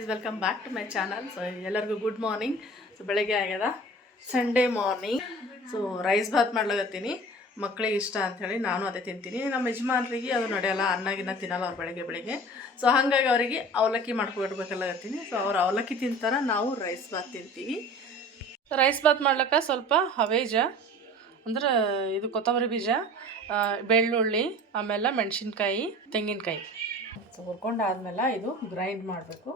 Guys welcome back to my channel so ಎಲ್ಲರಿಗೂ good morning so ಬೆಳಗ್ಗೆ ಆಗ್ಯದ. Sunday morning so rice bath ಮಾಡ್ಲಾಗತ್ತೀನಿ ಮಕ್ಳಿಗೆ ಇಷ್ಟ ಅಂಥೇಳಿ ನಾನು ಅದೇ ತಿಂತೀನಿ. ನಮ್ಮ ಯಜಮಾನ್ರಿಗೆ ಅದು ನಡೆಯಲ್ಲ ಅನ್ನಗಿನ್ನ ತಿನ್ನಲ್ಲ ಅವ್ರು ಬೆಳಗ್ಗೆ ಬೆಳಗ್ಗೆ. ಸೊ ಹಾಗಾಗಿ ಅವರಿಗೆ ಅವಲಕ್ಕಿ ಮಾಡ್ಕೊಡ್ಬೇಕಲ್ಲಾಗತ್ತೀನಿ ಸೊ ಅವ್ರು ಅವಲಕ್ಕಿ ತಿಂತಾರ, ನಾವು ರೈಸ್ ಭಾತ್ ತಿಂತೀವಿ. ರೈಸ್ ಭಾತ್ ಮಾಡ್ಲಿಕ್ಕೆ ಸ್ವಲ್ಪ ಹವೇಜ, ಅಂದ್ರೆ ಇದು ಕೊತ್ತಂಬರಿ ಬೀಜ ಬೆಳ್ಳುಳ್ಳಿ, ಆಮೇಲೆ ಮೆಣಸಿನ್ಕಾಯಿ, ತೆಂಗಿನಕಾಯಿ. ಸೊ ಹುರ್ಕೊಂಡಾದ್ಮೇಲೆ ಇದು ಗ್ರೈಂಡ್ ಮಾಡಬೇಕು.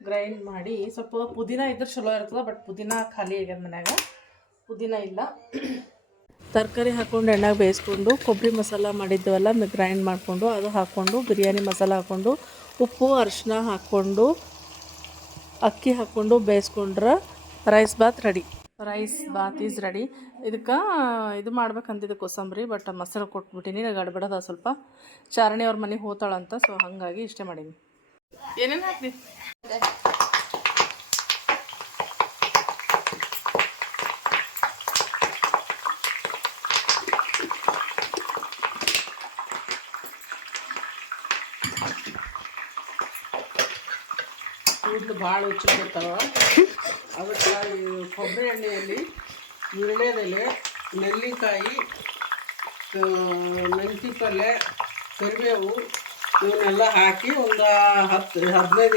ಗ್ರೈಂಡ್ ಮಾಡಿ ಸ್ವಲ್ಪ ಪುದೀನ ಇದ್ರೆ ಚಲೋ ಇರ್ತದೆ ಬಟ್ ಪುದೀನ ಖಾಲಿ ಆಗ್ಯದ ಮನ್ಯಾಗ. ಪುದೀನ ಇಲ್ಲ. ತರಕಾರಿ ಹಾಕ್ಕೊಂಡು ಎಣ್ಣೆಗೆ ಬೇಯಿಸ್ಕೊಂಡು ಕೊಬ್ಬರಿ ಮಸಾಲ ಮಾಡಿದ್ದೆವಲ್ಲ ಗ್ರೈಂಡ್ ಮಾಡಿಕೊಂಡು ಅದು ಹಾಕ್ಕೊಂಡು ಬಿರಿಯಾನಿ ಮಸಾಲ ಹಾಕ್ಕೊಂಡು ಉಪ್ಪು ಅರಿಶಿನ ಹಾಕ್ಕೊಂಡು ಅಕ್ಕಿ ಹಾಕ್ಕೊಂಡು ಬೇಯಿಸ್ಕೊಂಡ್ರೆ rice bath ready rice bath is ready ಇದಕ್ಕೆ, ಇದು ಮಾಡ್ಬೇಕಂತಿದ್ದೆ ಕೋಸಂಬರಿ ಬಟ್ ಮೊಸರು ಕೊಟ್ಬಿಟ್ಟಿನಿ ಗಡ್ಬಡದ ಸ್ವಲ್ಪ. ಚಾರಣಿ ಅವ್ರ ಮನೆಗೆ ಹೋತಾಳಂತ ಸೊ ಹಾಗಾಗಿ ಇಷ್ಟೇ ಮಾಡೀನಿ. ಏನೇನು ಹಾಕ್ತಿ ಕೂದಲು ಭಾಳ ಹುಚ್ಚಿರ್ತಾವ ಅದಕ್ಕೆ ಕೊಬ್ಬರಿ ಎಣ್ಣೆಯಲ್ಲಿ ವೀಳ್ಯದೆಲೆ ನೆಲ್ಲಿಕಾಯಿ ಮೆಂತಿ ಪಲ್ಯ ಕರಿಬೇವು ಇವನ್ನೆಲ್ಲ ಹಾಕಿ ಒಂದು ಹತ್ತು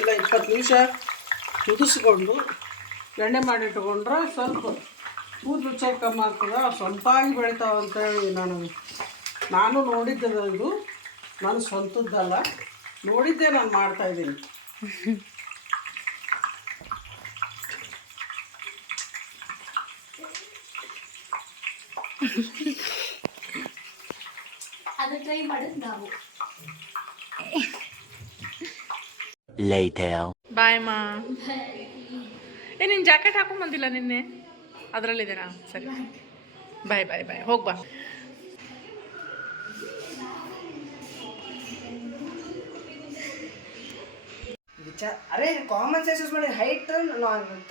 ಇಲ್ಲ ಇಪ್ಪತ್ತು ನಿಮಿಷ ಕುದಿಸ್ಕೊಂಡು ಎಣ್ಣೆ ಮಾಡಿಟ್ಕೊಂಡ್ರೆ ಸ್ವಲ್ಪ ಕೂದಲು ಚೌಕ ಆಗ್ತದೆ, ಸೊಂಪಾಗಿ ಅಂತ ಅಂತೇಳಿ ನಾನು ನಾನು ನೋಡಿದ್ದೆ ಇದು. ನಾನು ಸ್ವಂತದ್ದಲ್ಲ, ನೋಡಿದ್ದೆ ನಾನು ಮಾಡ್ತಾಯಿದ್ದೀನಿ ಅದು ಟ್ರೈ ಮಾಡೋದು ನಾವು. Later. ಬಾಯ್ ಮಾ ಏ ನಿನ್ನ ಜಾಕೆಟ್ ಹಾಕೊಂಡ್ ಬಂದಿಲ್ಲ ನಿನ್ನೆ? ಅದ್ರಲ್ಲಿದ್ದೀರಾ ಸರಿ. ಬಾಯ್ ಬಾಯ್ ಬಾಯ್ ಹೋಗ್ಬಾ ವಿಚಾರ ಅರೆ ಕಾಮನ್ ಸೆನ್ಸ್ ಯೂಸ್ ಮಾಡಿ ಹೈಟ್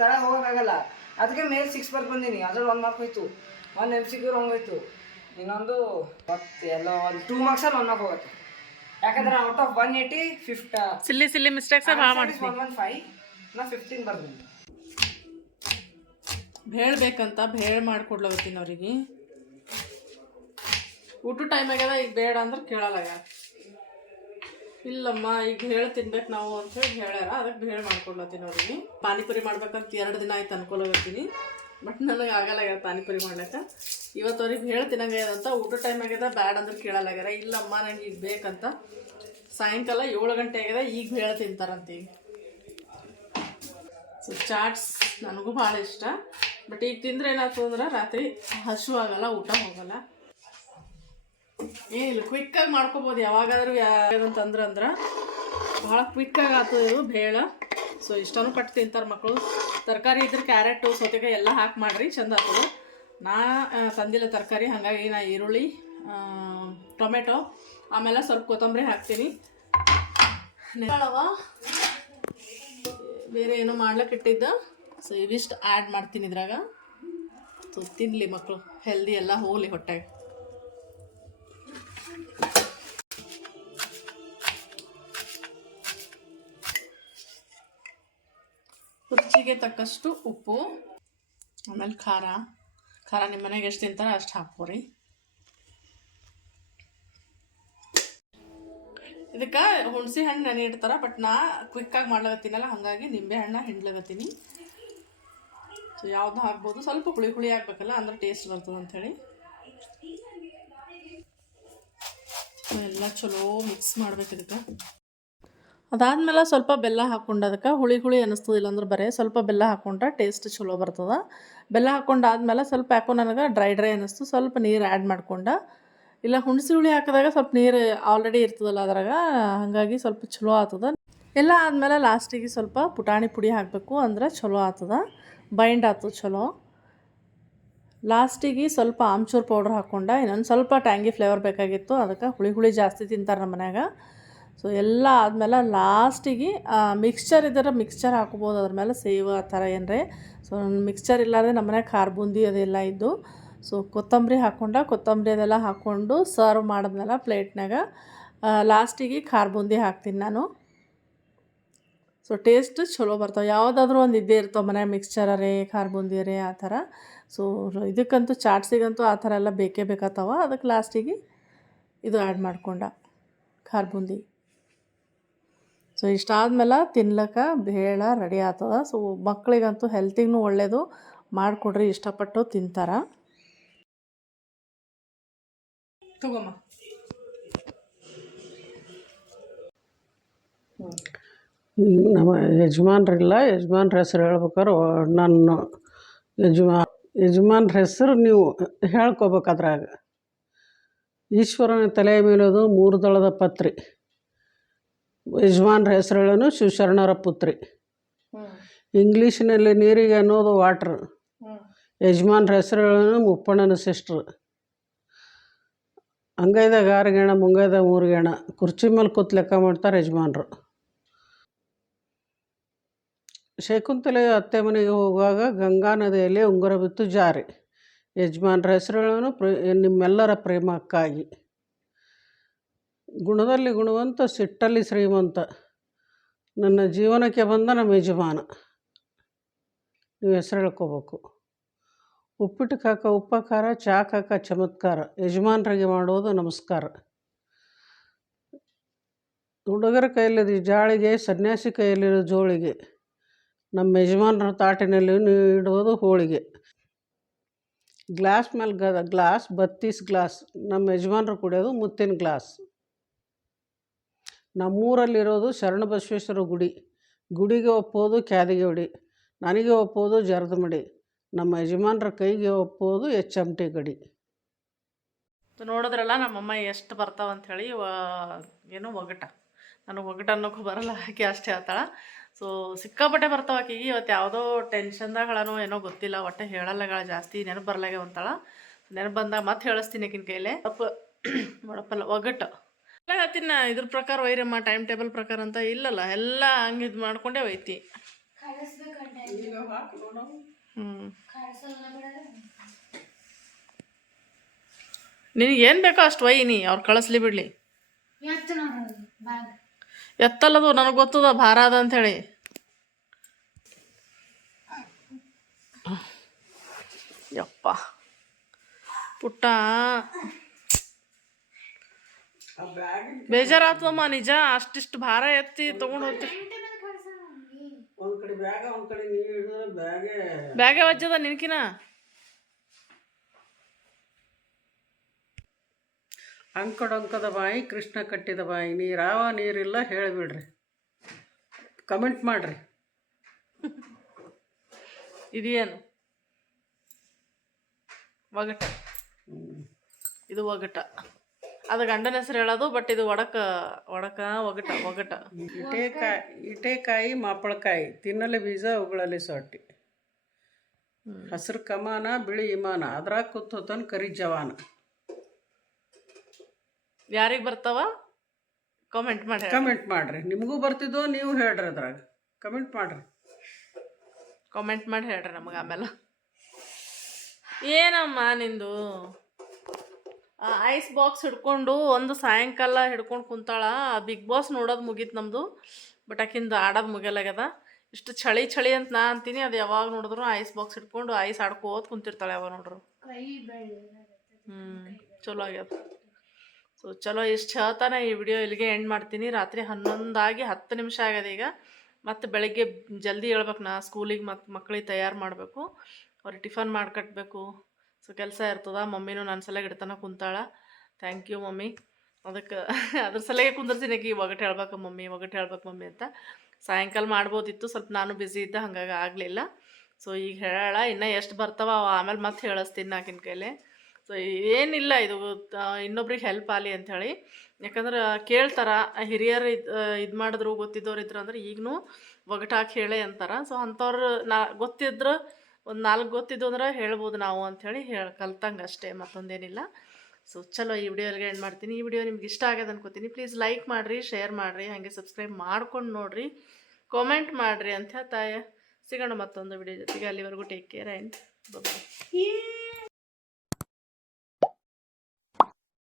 ತಳ ಹೋಗೋಕ್ಕಾಗಲ್ಲ ಅದಕ್ಕೆ ಮೇಲೆ ಸಿಕ್ಸ್ ಮಾರ್ಕ್ ಬಂದೀನಿ. ಅದ್ರಲ್ಲಿ ಒಂದು ಮಾರ್ಕ್ ಹೋಯ್ತು. ಒಂದು ಎಂ ಸಿ ಕ್ಯೂ ರಾಂಗ್ ಹೋಯ್ತು. ಇನ್ನೊಂದು ಮತ್ತೆ ಎಲ್ಲ ಒಂದು ಟೂ ಮಾರ್ಕ್ಸಲ್ಲಿ ಒನ್ ಮಾರ್ಕ್ ಹೋಗುತ್ತೆ. ಯಾಕಂದ್ರೆ out of one eighty fifth silly silly mistakes ಭಾಳ ಮಾಡ್ತೀನಿ. ಒನ್ ಒನ್ ಫೈವ್ ನಾ ಫಿಫ್ಟೀನ್ ಬರ್ತೀನಿ. ಭೇಳ್ ಬೇಕಂತ ಭೇಳ್ ಮಾಡ್ಕೊಡ್ಲಾಗತ್ತೀನಿ ಅವ್ರಿಗೆ. ಊಟ ಟೈಮ್ ಆಗ್ಯದ ಈಗ ಬೇಡ ಅಂದ್ರೆ ಕೇಳಲ್ಲ ಯಾರು. ಇಲ್ಲಮ್ಮ ಈಗ ಹೇಳಿ ತಿನ್ಬೇಕು ನಾವು ಅಂತ ಹೇಳಿ ಹೇಳ್ಯಾರ ಅದಕ್ಕೆ ಭೇಳ್ ಮಾಡ್ಕೊಡ್ಲತ್ತೀನಿ ಅವ್ರಿಗೆ. ಪಾನಿಪುರಿ ಮಾಡ್ಬೇಕಂತ ಎರಡು ದಿನ ಆಯ್ತು ಅನ್ಕೊಳಗತ್ತೀನಿ ಬಟ್ ನನಗೆ ಆಗಲ್ಲ ಆಗ್ಯದ ಪಾನಿಪುರಿ ಮಾಡ್ಲಿಕ್ಕೆ. ಇವತ್ತು ಅವ್ರಿಗೆ ಹೇಳಿ ಅಂತ ಊಟ ಟೈಮ್ ಆಗ್ಯದ, ಬ್ಯಾಡ್ ಅಂದ್ರೆ ಕೇಳಲ್ಲ ಆಗ್ಯಾರ ಇಲ್ಲಮ್ಮ, ನಂಗೆ ಈಗ ಬೇಕಂತ. ಸಾಯಂಕಾಲ ಏಳು ಗಂಟೆ ಆಗ್ಯದ, ಈಗ ಹೇಳ ತಿಂತಾರಂತ ಈಗ. ಸೊ ಚಾಟ್ಸ್ ನನಗೂ ಭಾಳ ಇಷ್ಟ. ಬಟ್ ಈಗ ತಿಂದ್ರೆ ಏನಾಯ್ತು ಅಂದ್ರೆ, ರಾತ್ರಿ ಹಸು ಆಗಲ್ಲ, ಊಟ ಹೋಗಲ್ಲ. ಏನಿಲ್ಲ ಕ್ವಿಕ್ಕಾಗಿ ಮಾಡ್ಕೊಬೋದು. ಯಾವಾಗಾದ್ರೂ ಯಾವ್ದಂತಂದ್ರೆ ಅಂದ್ರೆ, ಭಾಳ ಕ್ವಿಕ್ಕಾಗಿ ಆಗ್ತದೆ ಇದು, ಬೇಳ. ಸೊ ಇಷ್ಟನೂ ಪಟ್ಟು ತಿಂತಾರೆ ಮಕ್ಕಳು ತರಕಾರಿ ಇದ್ರೆ ಕ್ಯಾರೆಟು, ಸೌತೆಕಾಯಿ ಎಲ್ಲ ಹಾಕಿ ಮಾಡಿರಿ, ಚಂದ ಆಗ್ತದೆ. ನಾ ತಂದಿಲ್ಲ ತರಕಾರಿ, ಹಾಗಾಗಿ ನಾ ಈರುಳ್ಳಿ ಟೊಮೆಟೊ, ಆಮೇಲೆ ಸ್ವಲ್ಪ ಕೊತ್ತಂಬರಿ ಹಾಕ್ತೀನಿ. ನೆರಳವ ಬೇರೆ ಏನೋ ಮಾಡ್ಲಿಕ್ಕೆ ಇಟ್ಟಿದ್ದ. ಸೊ ಇವಿಷ್ಟು ಆ್ಯಡ್ ಮಾಡ್ತೀನಿ ಇದ್ರಾಗ. ಸೊ ತಿನ್ನಲಿ ಮಕ್ಕಳು ಹೆಲ್ದಿ ಎಲ್ಲ ಹೋಗಲಿ ಹೊಟ್ಟೆಗೆ ರುಚಿಗೆ ತಕ್ಕಷ್ಟು ಉಪ್ಪು, ಆಮೇಲೆ ಖಾರ. ಖಾರ ನಿಮ್ಮ ಮನೆಗೆ ಎಷ್ಟು ತಿಂತಾರೋ ಅಷ್ಟು ಹಾಕ್ಬೋರಿ ಇದಕ್ಕೆ ಹುಣಸೆ ಹಣ್ಣು ನೆನೆ ಇಡ್ತಾರ, ಬಟ್ ನಾ ಕ್ವಿಕ್ಕಾಗಿ ಮಾಡ್ಲಾಗತ್ತೀನಲ್ಲ ಹಾಗಾಗಿ ನಿಂಬೆ ಹಣ್ಣ ಹಿಂಡ್ಲಾಗತ್ತೀನಿ ಸೊ ಯಾವ್ದು ಹಾಕ್ಬೋದು, ಸ್ವಲ್ಪ ಹುಳಿ ಹುಳಿ ಹಾಕ್ಬೇಕಲ್ಲ ಅಂದ್ರೆ ಟೇಸ್ಟ್ ಬರ್ತದೆ ಅಂಥೇಳಿ ಎಲ್ಲ ಚಲೋ ಮಿಕ್ಸ್ ಮಾಡ್ಬೇಕು ಇದಕ್ಕೆ. ಅದಾದ್ಮೇಲೆ ಸ್ವಲ್ಪ ಬೆಲ್ಲ ಹಾಕ್ಕೊಂಡು ಅದಕ್ಕೆ ಹುಳಿ ಹುಳಿ ಅನ್ನಿಸ್ತದಿಲ್ಲ ಅಂದ್ರೆ ಬರೀ ಸ್ವಲ್ಪ ಬೆಲ್ಲ ಹಾಕ್ಕೊಂಡ್ರೆ ಟೇಸ್ಟ್ ಚಲೋ ಬರ್ತದೆ. ಬೆಲ್ಲ ಹಾಕ್ಕೊಂಡಾದ್ಮೇಲೆ ಸ್ವಲ್ಪ ಯಾಕೋ ನನಗೆ ಡ್ರೈ ಡ್ರೈ ಅನ್ನಿಸ್ತು, ಸ್ವಲ್ಪ ನೀರು ಆ್ಯಡ್ ಮಾಡ್ಕೊಂಡ. ಇಲ್ಲ ಹುಣಸೆ ಹುಳಿ ಹಾಕಿದಾಗ ಸ್ವಲ್ಪ ನೀರು ಆಲ್ರೆಡಿ ಇರ್ತದಲ್ಲ ಅದ್ರಾಗ, ಹಾಗಾಗಿ ಸ್ವಲ್ಪ ಚಲೋ ಆತದ. ಎಲ್ಲ ಆದಮೇಲೆ ಲಾಸ್ಟಿಗೆ ಸ್ವಲ್ಪ ಪುಟಾಣಿ ಪುಡಿ ಹಾಕಬೇಕು ಅಂದ್ರೆ ಚಲೋ ಆತದ. ಬೈಂಡ್ ಆಗ್ತದೆ ಚಲೋ. ಲಾಸ್ಟಿಗೆ ಸ್ವಲ್ಪ ಆಮ್ಚೂರ್ ಪೌಡ್ರ್ ಹಾಕ್ಕೊಂಡ ಇನ್ನೊಂದು ಸ್ವಲ್ಪ ಟ್ಯಾಂಗಿ ಫ್ಲೇವರ್ ಬೇಕಾಗಿತ್ತು, ಅದಕ್ಕೆ ಹುಳಿ ಹುಳಿ ಜಾಸ್ತಿ ತಿಂತಾರೆ ನಮ್ಮ ಮನ್ಯಾಗ. ಸೊ ಎಲ್ಲ ಆದಮೇಲೆ ಲಾಸ್ಟಿಗೆ ಮಿಕ್ಸ್ಚರ್ ಇದ್ದರೆ ಮಿಕ್ಸ್ಚರ್ ಹಾಕ್ಬೋದು. ಅದ್ರ ಮೇಲೆ ಸೇವ್ ಆ ಥರ ಏನ್ರೆ. ಸೊ ಮಿಕ್ಸ್ಚರ್ ಇಲ್ಲಾಂದರೆ ನಮ್ಮ ಮನ್ಯಾಗ ಖಾರ ಬೂಂದಿ ಅದೆಲ್ಲ ಇದ್ದು. ಸೊ ಕೊತ್ತಂಬರಿ ಹಾಕ್ಕೊಂಡ ಕೊತ್ತಂಬರಿ ಅದೆಲ್ಲ ಹಾಕ್ಕೊಂಡು ಸರ್ವ್ ಮಾಡಿದ್ಮೇಲೆ ಪ್ಲೇಟ್ನಾಗ ಲಾಸ್ಟಿಗೆ ಖಾರ ಬೂಂದಿ ಹಾಕ್ತೀನಿ ನಾನು. ಸೊ ಟೇಸ್ಟ್ ಚಲೋ ಬರ್ತಾವೆ. ಯಾವುದಾದ್ರೂ ಒಂದು ಇದ್ದೇ ಇರ್ತಾವೆ ಮನೆ ಮಿಕ್ಸ್ಚರರೇ ಖಾರ ಬೂಂದಿರೇ ಆ ಥರ. ಸೊ ಇದಕ್ಕಂತೂ ಚಾಟ್ಸಿಗಂತೂ ಆ ಥರ ಎಲ್ಲ ಬೇಕೇ ಬೇಕಾಗ್ತಾವ ಅದಕ್ಕೆ ಲಾಸ್ಟಿಗೆ ಇದು ಆ್ಯಡ್ ಮಾಡ್ಕೊಂಡ, ಖಾರ ಬೂಂದಿ. ಸೊ ಇಷ್ಟಾದ್ಮೇಲೆ ತಿನ್ಲಕ್ಕ ಬೇಳ ರೆಡಿ ಆಗ್ತದ. ಸೊ ಮಕ್ಕಳಿಗಂತೂ ಹೆಲ್ತಿಗೂ ಒಳ್ಳೆಯದು ಮಾಡಿಕೊಡ್ರಿ, ಇಷ್ಟಪಟ್ಟು ತಿಂತಾರ. ತಗೊಮ್ಮ. ನಮ್ಮ ಯಜಮಾನ್ರಿಲ್ಲ. ಯಜಮಾನ್ರ ಹೆಸರು ಹೇಳ್ಬೇಕಾದ್ರೆ ನನ್ನ ಯಜಮಾ ಯಜಮಾನ್ರ ಹೆಸರು ನೀವು ಹೇಳ್ಕೊಬೇಕು ಅದ್ರಾಗ. ಈಶ್ವರನ ತಲೆಯ ಮೇಲೋದು ಮೂರು ದಳದ ಪತ್ರಿ. ಯಜಮಾನ್ರ ಹೆಸರು ಹೇಳೋನು ಶಿವಶರಣರ ಪುತ್ರಿ ಇಂಗ್ಲೀಷಿನಲ್ಲಿ ನೀರಿಗೆ ಅನ್ನೋದು ವಾಟ್ರ್. ಯಜಮಾನ್ರ ಹೆಸರು ಹೇಳೋನು ಮುಪ್ಪಣ್ಣನ ಸಿಸ್ಟ್ರ್. ಅಂಗೈದಾಗ ಆರು ಮುಂಗೈದ ಮುಂಗೈದಾಗ ಮೂರು ಗೇಣ. ಕುರ್ಚಿ ಮೇಲೆ ಕೂತ್ ಲೆಕ್ಕ ಮಾಡ್ತಾರೆ ಯಜಮಾನ್ರು. ಶಕುಂತಲೆ ಅತ್ತೆ ಮನೆಗೆ ಹೋಗುವಾಗ ಗಂಗಾ ನದಿಯಲ್ಲಿ ಉಂಗುರ ಬಿತ್ತು ಜಾರಿ. ಯಜಮಾನ್ರ ಹೆಸರು ಹೇಳೋನು ಪ್ರ ನಿಮ್ಮೆಲ್ಲರ ಪ್ರೇಮಕ್ಕಾಗಿ. ಗುಣದಲ್ಲಿ ಗುಣವಂತ, ಸಿಟ್ಟಲ್ಲಿ ಶ್ರೀಮಂತ. ನನ್ನ ಜೀವನಕ್ಕೆ ಬಂದ ನಮ್ಮ ಯಜಮಾನ. ನೀವು ಹೆಸರು ಹೇಳ್ಕೋಬೇಕು. ಉಪ್ಪಿಟ್ಟು ಕಾಕ, ಉಪ್ಪಕಾರ, ಚಾ ಕಾಕ, ಚಮತ್ಕಾರ. ಯಜಮಾನರಿಗೆ ಮಾಡೋದು ನಮಸ್ಕಾರ. ಹುಡುಗರ ಕೈಯಲ್ಲಿದ್ದ ಜಾಳಿಗೆ, ಸನ್ಯಾಸಿ ಕೈಯಲ್ಲಿರೋ ಜೋಳಿಗೆ. ನಮ್ಮ ಯಜಮಾನರ ತಾಟಿನಲ್ಲಿ ನೀಡುವುದು ಹೋಳಿಗೆ. ಗ್ಲಾಸ್ ಮೇಲೆ ಗ್ಲಾಸ್, ಬತ್ತೀಸ್ ಗ್ಲಾಸ್. ನಮ್ಮ ಯಜಮಾನರು ಕುಡಿಯೋದು ಮುತ್ತಿನ ಗ್ಲಾಸ್. ನಮ್ಮೂರಲ್ಲಿರೋದು ಶರಣಬಸವೇಶ್ವರ ಗುಡಿ. ಗುಡಿಗೆ ಒಪ್ಪೋದು ಕ್ಯಾದಿಗೆ ಹೊಡಿ ನನಗೆ ಒಪ್ಪೋದು ಜರದಮಡಿ. ನಮ್ಮ ಯಜಮಾನ್ರ ಕೈಗೆ ಒಪ್ಪೋದು ಎಚ್ ಎಂ ಟಿ ಗಡಿ. ನೋಡಿದ್ರಲ್ಲ ನಮ್ಮಮ್ಮ ಎಷ್ಟು ಬರ್ತಾವ ಅಂಥೇಳಿ ಏನು ಒಗಟ. ನನಗೆ ಒಗಟ ಅನ್ನೋಕ್ಕೂ ಬರಲ್ಲ, ಆಕೆ ಅಷ್ಟೇ ಹೇಳ್ತಾಳೆ ಸೊ ಸಿಕ್ಕಾಪಟ್ಟೆ ಬರ್ತಾವ ಆಕೆಗೆ. ಇವತ್ತು ಯಾವುದೋ ಟೆನ್ಷನ್ದಾಗ ಹೇಳನೋ ಏನೋ ಗೊತ್ತಿಲ್ಲ, ಒಟ್ಟೆ ಹೇಳಲ್ಲಗಳ ಜಾಸ್ತಿ, ನೆನಪು ಬರಲಾಗೆ ಅಂತಾಳ. ನೆನಪು ಬಂದಾಗ ಮತ್ತೆ ಹೇಳಿಸ್ತೀನಿ ಆಕಿನ ಕೈಲೇ. ಒಗಟ್ಟು ಎಲ್ಲ ಹೇಳ್ತೀನಿ ನಾ. ಇದ್ರ ಪ್ರಕಾರ ಒಯ್ರಮ್ಮ ಟೈಮ್ ಟೇಬಲ್ ಪ್ರಕಾರ ಅಂತ ಇಲ್ಲಲ್ಲ, ಎಲ್ಲ ಹಂಗೆ ಇದು ಮಾಡ್ಕೊಂಡೇ ಒಯ್ತಿ ಏನು ಬೇಕೋ ಅಷ್ಟು ಒಯ್ಯಿನಿ ಅವ್ರು ಕಳಿಸ್ಲಿ ಬಿಡ್ಲಿ. ಎತ್ತಲ್ಲದು ನನಗೆ ಗೊತ್ತದ, ಭಾರ ಅದ ಹೇಳಿ. ಯಪ್ಪ. ಪುಟ್ಟ. ಬೇಜಾರಾತಮ್ಮ ನಿಜ. ಅಷ್ಟಿಷ್ಟು ಭಾರ ಎತ್ತಿ ತಗೊಂಡು ಹೋಗ್ತಿ. ಒಂದು ಕಡೆ ಬ್ಯಾಗ ಒಂದು ಕಡೆ ನೀರು ಹಿಡಿದ್ರೆ ಬ್ಯಾಗೆ. ಬ್ಯಾಗೆ ವಜ್ಜದ ನಿನಕಿನ? ಅಂಕಡೊಂಕದ ಬಾಯಿ ಕೃಷ್ಣ ಕಟ್ಟಿದ ಬಾಯಿ. ನೀರಾವ ನೀರಿಲ್ಲ ಹೇಳಿಬಿಡ್ರಿ. ಕಮೆಂಟ್ ಮಾಡ್ರಿ. ಇದೇನು? ಒಗಟ. ಇದು ಒಗಟ. ಅದು ಗಂಡನ ಹೆಸರು ಹೇಳೋದು ಬಟ್ ಇದು ಒಡಕ ಒಡಕ ಒಗಟ ಒಗಟ. ಇಟೇಕಾಯಿ ಇಟೇಕಾಯಿ ಮಾಪಳಕಾಯಿ ತಿನ್ನಲೆ ಬೀಜ ಅವುಗಳಲ್ಲಿ ಸೊಟ್ಟಿ. ಹಸಿರು ಕಮಾನ ಬಿಳಿ ಇಮಾನ. ಅದ್ರಾಗ ಕೂತೋತನ್ ಕರಿ ಜವಾನ. ಯಾರಿಗೆ ಬರ್ತಾವ? ಕಾಮೆಂಟ್ ಮಾಡಿ. ಕಮೆಂಟ್ ಮಾಡ್ರಿ. ನಿಮಗೂ ಬರ್ತಿದ್ದೋ ನೀವು ಹೇಳ್ರಿ ಅದ್ರಾಗ. ಕಮೆಂಟ್ ಮಾಡ್ರಿ. ಕಾಮೆಂಟ್ ಮಾಡಿ ಹೇಳ್ರಿ ನಮಗೆ ಆಮೇಲೆ. ಏನಮ್ಮ ನಿಂದು? ಐಸ್ ಬಾಕ್ಸ್ ಹಿಡ್ಕೊಂಡು ಒಂದು ಸಾಯಂಕಾಲ ಹಿಡ್ಕೊಂಡು ಕುಂತಾಳ. ಬಿಗ್ ಬಾಸ್ ನೋಡೋದು ಮುಗೀತು ನಮ್ಮದು ಬಟ್ ಆಕಿಂದು ಆಡೋದು ಮುಗಿಯಲಾಗ್ಯದ ಇಷ್ಟು ಚಳಿ ಚಳಿ ಅಂತ ನಾ ಅಂತೀನಿ ಅದು ಯಾವಾಗ ನೋಡಿದ್ರು ಐಸ್ ಬಾಕ್ಸ್ ಹಿಡ್ಕೊಂಡು ಐಸ್ ಆಡ್ಕೋತ ಕುಂತಿರ್ತಾಳೆ ಯಾವಾಗ ನೋಡ್ರು. ಹ್ಞೂ ಚಲೋ ಆಗ್ಯದ. ಸೊ ಚಲೋ ಇಷ್ಟು ಹೇಳ್ತಾನೆ ಈ ವಿಡಿಯೋ ಇಲ್ಲಿಗೆ ಎಂಡ್ ಮಾಡ್ತೀನಿ. ರಾತ್ರಿ ಹನ್ನೊಂದಾಗಿ ಹತ್ತು ನಿಮಿಷ ಆಗ್ಯದ ಈಗ. ಮತ್ತು ಬೆಳಗ್ಗೆ ಜಲ್ದಿ ಹೇಳ್ಬೇಕು ನಾ ಸ್ಕೂಲಿಗೆ ಮತ್ತು ಮಕ್ಕಳಿಗೆ ತಯಾರು ಮಾಡಬೇಕು. ಅವ್ರಿಗೆ ಟಿಫನ್ ಮಾಡಿಕಟ್ಬೇಕು ಸೊ ಕೆಲಸ ಇರ್ತದ ಮಮ್ಮಿನೂ ನನ್ನ ಸಲಗೆ ಇಡ್ತಾನ ಕುಂತಾಳ. Thank you mummy. ಅದಕ್ಕೆ ಅದ್ರ ಸಲಗೆ ಕುಂದಿರ್ತೀನಿ ಒಗಟು ಹೇಳ್ಬೇಕು ಮಮ್ಮಿ ಒಗಟು ಹೇಳ್ಬೇಕು ಮಮ್ಮಿ ಅಂತ. ಸಾಯಂಕಾಲ ಮಾಡ್ಬೋದಿತ್ತು, ಸ್ವಲ್ಪ ನಾನು ಬ್ಯುಸಿ ಇದ್ದೆ, ಹಂಗಾಗಿ ಆಗಲಿಲ್ಲ. ಸೊ ಈಗ ಹೇಳಾಳ, ಇನ್ನೂ ಎಷ್ಟು ಬರ್ತಾವ ಆಮೇಲೆ ಮತ್ತೆ ಹೇಳಿಸ್ತೀನಿ ನಾಕಿನ ಕೈಲಿ. ಸೊ ಏನಿಲ್ಲ, ಇದು ಇನ್ನೊಬ್ರಿಗೆ ಹೆಲ್ಪ್ ಆಗಲಿ ಅಂಥೇಳಿ ಯಾಕಂದ್ರೆ ಕೇಳ್ತಾರ ಹಿರಿಯರು ಇದು ಇದು ಮಾಡಿದ್ರು ಗೊತ್ತಿದ್ದವ್ರು ಇದ್ರು ಅಂದ್ರೆ ಈಗಲೂ ಒಗಟಾಕಿ ಹೇಳೇ ಅಂತಾರೆ. ಸೊ ಅಂಥವ್ರು ನಾ, ಗೊತ್ತಿದ್ರೆ ಒಂದು ನಾಲ್ಕು ಗೊತ್ತಿದ್ದು ಅಂದ್ರೆ ಹೇಳ್ಬೋದು ನಾವು ಅಂಥೇಳಿ ಹೇಳಿ, ಕಲ್ತಂಗೆ ಅಷ್ಟೇ ಮತ್ತೊಂದೇನಿಲ್ಲ. ಸೊ ಚಲೋ ಈ ವಿಡಿಯೋಲಿ ಎಂಡ್ ಮಾಡ್ತೀನಿ. ಈ ವಿಡಿಯೋ ನಿಮ್ಗೆ ಇಷ್ಟ ಆಗ್ಯದ ಅನ್ಕೋತೀನಿ. ಪ್ಲೀಸ್ ಲೈಕ್ ಮಾಡಿರಿ ಶೇರ್ ಮಾಡಿರಿ, ಹಾಗೆ ಸಬ್ಸ್ಕ್ರೈಬ್ ಮಾಡ್ಕೊಂಡು ನೋಡಿರಿ. ಕಾಮೆಂಟ್ ಮಾಡಿರಿ ಅಂತ ಹೇಳ್ತಾ, ಸಿಗೋಣ ಮತ್ತೊಂದು ವಿಡಿಯೋ ಜೊತೆಗೆ. ಅಲ್ಲಿವರೆಗೂ ಟೇಕ್ ಕೇರ್ ಆ್ಯಂಡ್ ಬಾಯ್